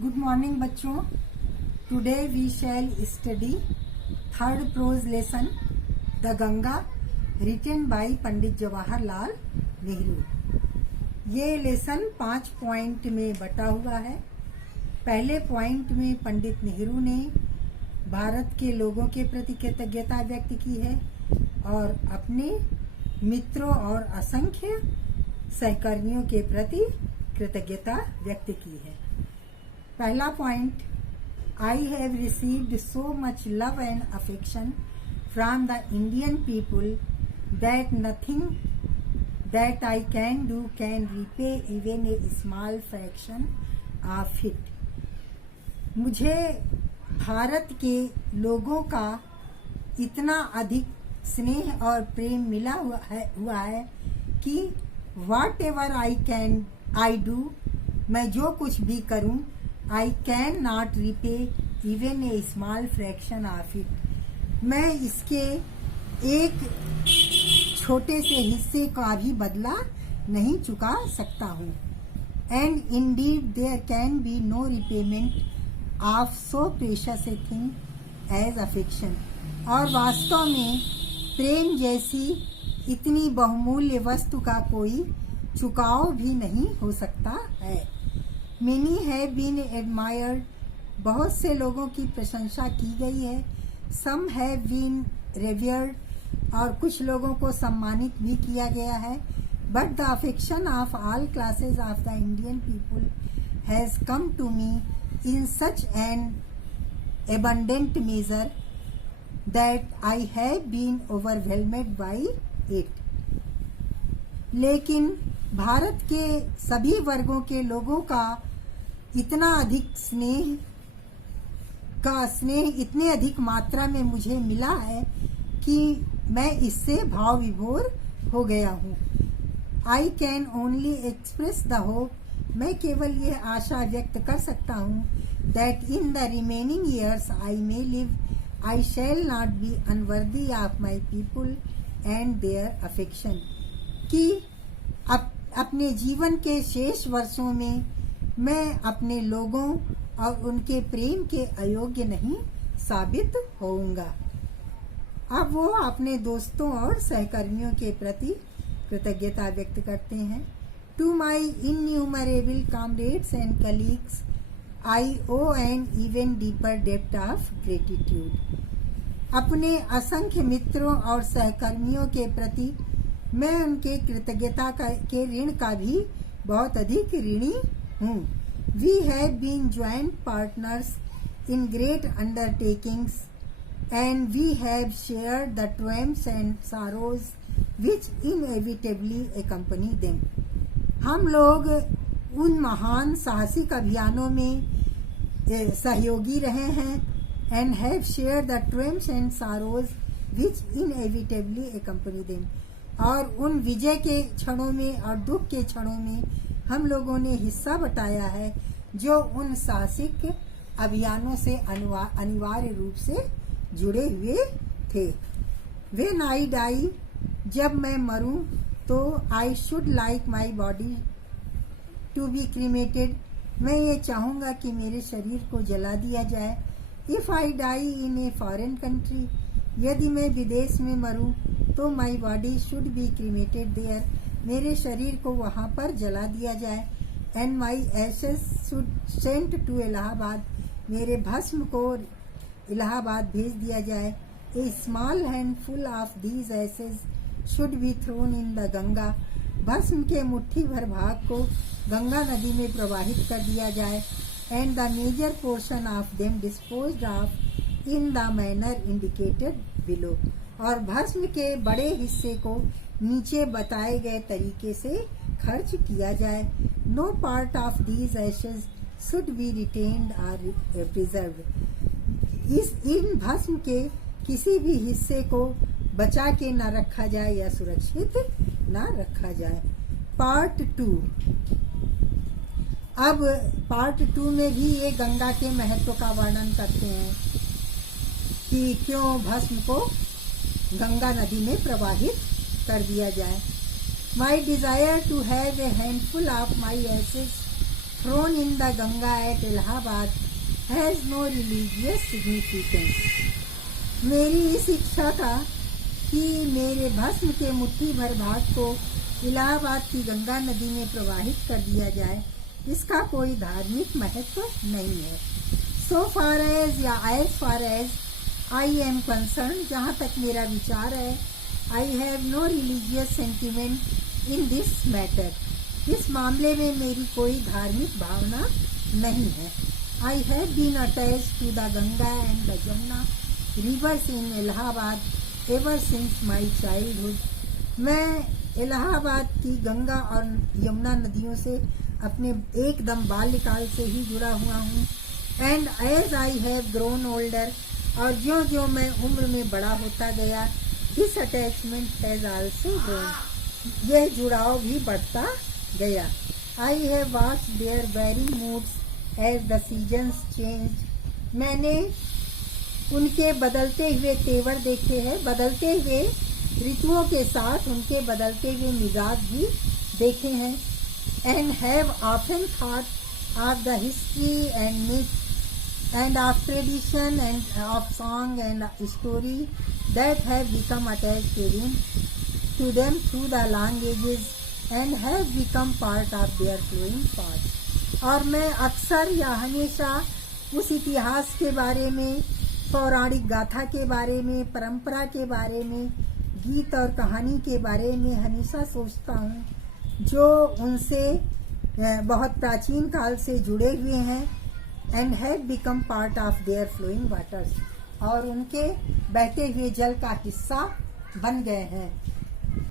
Good morning बच्चों। Today we shall study third prose lesson the Ganga written by Pandit Jawaharlal Nehru. ये lesson 5 point में बटा हुआ है। पहले पॉइंट में पंडित नेहरू ने भारत के लोगों के प्रति कृतज्ञता व्यक्त की है और अपने मित्रों और असंख्य सहकर्मियों के प्रति कृतज्ञता व्यक्त की है। पहला point, I have received so much love and affection from the Indian people that nothing that I can do can repay even a small fraction of it. मुझे भारत के लोगों का इतना अधिक स्नेह और प्रेम मिला हुआ है कि वॉट एवर आई डू, मैं जो कुछ भी करूं, I can not repay even a small fraction of it. मैं इसके एक छोटे से हिस्से का भी बदला नहीं चुका सकता हूँ। And indeed there can be no repayment of so precious a thing as affection. और वास्तव में प्रेम जैसी इतनी बहुमूल्य वस्तु का कोई चुकाव भी नहीं हो सकता है। Many have been admired, बहुत से लोगों की प्रशंसा की गई है। Some have been revered, और कुछ लोगों को सम्मानित भी किया गया है। But the affection of all classes of the Indian people has come to me in such an abundant measure that I have been overwhelmed by it. लेकिन भारत के सभी वर्गों के लोगों का इतना अधिक स्नेह इतने अधिक मात्रा में मुझे मिला है कि मैं इससे भाव विभोर हो गया हूँ। I can only express the hope, मैं केवल ये आशा व्यक्त कर सकता हूँ, that in the remaining years I may live I shall not be unworthy of my people and their affection. कि अपने जीवन के शेष वर्षों में मैं अपने लोगों और उनके प्रेम के अयोग्य नहीं साबित होऊंगा। अब वो अपने दोस्तों और सहकर्मियों के प्रति कृतज्ञता व्यक्त करते हैं। To my innumerable comrades and colleagues I owe an even deeper depth of gratitude. अपने असंख्य मित्रों और सहकर्मियों के प्रति मैं उनके कृतज्ञता के ऋण का भी बहुत अधिक ऋणी हूँ। We have been joint partners in great undertakings and we have shared the triumphs and sorrows which inevitably accompany them. हम लोग उन महान साहसिक अभियानों में सहयोगी रहे हैं। And have shared the triumphs and sorrows which inevitably accompany them. और उन विजय के क्षणों में और दुख के क्षणों में हम लोगों ने हिस्सा बटाया है जो उन साहसिक अभियानों से अनिवार्य रूप से जुड़े हुए थे। व्हेन आई डाई, जब मैं मरूं तो I should like my body to be cremated, मैं ये चाहूँगा कि मेरे शरीर को जला दिया जाए। If I die in a foreign country, यदि मैं विदेश में मरूं तो my body should be cremated there, मेरे शरीर को वहाँ पर जला दिया जाए। And my ashes should sent to Allahabad, मेरे भस्म को इलाहाबाद भेज दिया जाए। A small handful of these ashes should be thrown in the Ganga, भस्म के मुट्ठी भर भाग को गंगा नदी में प्रवाहित कर दिया जाए। And the major portion of them disposed of in the manner indicated below, और भस्म के बड़े हिस्से को नीचे बताए गए तरीके से खर्च किया जाए। No part of these ashes should be retained और प्रिजर्व्ड, इन भस्म के किसी भी हिस्से को बचा के न रखा जाए या सुरक्षित न रखा जाए। पार्ट 2। अब पार्ट 2 में भी ये गंगा के महत्व का वर्णन करते हैं कि क्यों भस्म को गंगा नदी में प्रवाहित कर दिया जाए। My desire to have a handful of my ashes thrown in the Ganga at Allahabad has no religious significance. मेरी इस इच्छा का कि मेरे भस्म के मुट्ठी भर भाग को इलाहाबाद की गंगा नदी में प्रवाहित कर दिया जाए, इसका कोई धार्मिक महत्व नहीं है. So far as या as far as I am concerned, जहाँ तक मेरा विचार है, I have no religious sentiment in this matter. इस मामले में मेरी कोई धार्मिक भावना नहीं है. I have been attached to the Ganga and the Jamuna rivers in Allahabad ever since my childhood. मैं इलाहाबाद की गंगा और यमुना नदियों से अपने एकदम बाल्यकाल से ही जुड़ा हुआ हूँ. And as I have grown older, और ज्यों ज्यों मैं उम्र में बड़ा होता गया, this attachment has also grown, यह जुड़ाव भी बढ़ता गया. I have watched their very moods as the seasons change. मैंने उनके बदलते हुए तेवर देखे हैं, बदलते हुए ऋतुओं के साथ उनके बदलते हुए मिजाज भी देखे हैं. And have often thought of the history and myth and of tradition and of song and story that have become attached to them through the long ages and have become part of their flowing past. और मैं अक्सर या हमेशा उस इतिहास के बारे में, पौराणिक गाथा के बारे में, परंपरा के बारे में, गीत और कहानी के बारे में हमेशा सोचता हूँ, जो उनसे बहुत प्राचीन काल से जुड़े हुए हैं. And have become part of their flowing waters, और उनके बहते हुए जल का हिस्सा बन गए हैं.